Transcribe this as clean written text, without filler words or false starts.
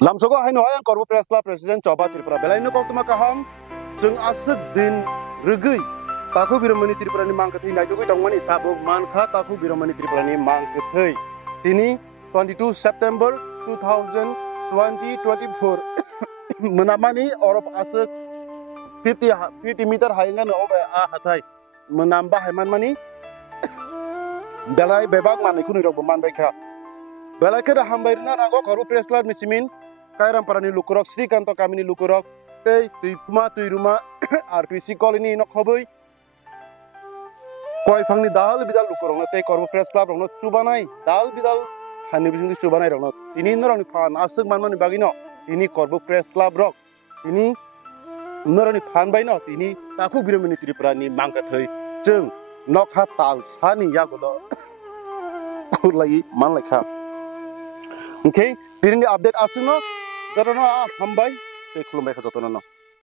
Lamsogo haino hayang korbo press club president coba Tripura belaino kok tuma kaham jeng asuk din regui taku biromani Tripura ni mangkathai nai jogoi tangmani tabo mankha taku biromani Tripura ni mangkathai tini 22 September 2024 menamani orof asuk 50 meter haingan obe a hatai menambah heman mani belai bebak manai kunu rok beman baikha belai ke dah hambairna nago korbo press club ni simin Kairam parani lukurok Srikanto kamini lukurok tei tui rumah RPC colony nok hoboi koi fangni dal bidal lukurok tei korbo press club rokno chubanai dal bidal hani bising chubanai rokno ini noroni fan asuk manmani bagino ini korbo press club rok ini noroni fan baino ini taku biromani Tripura ni mangkathai jeng nokha tal sani yagulo kurlai manlekha okay ini update asuk no Jotono hambai, saya kulumbai ke Jotono.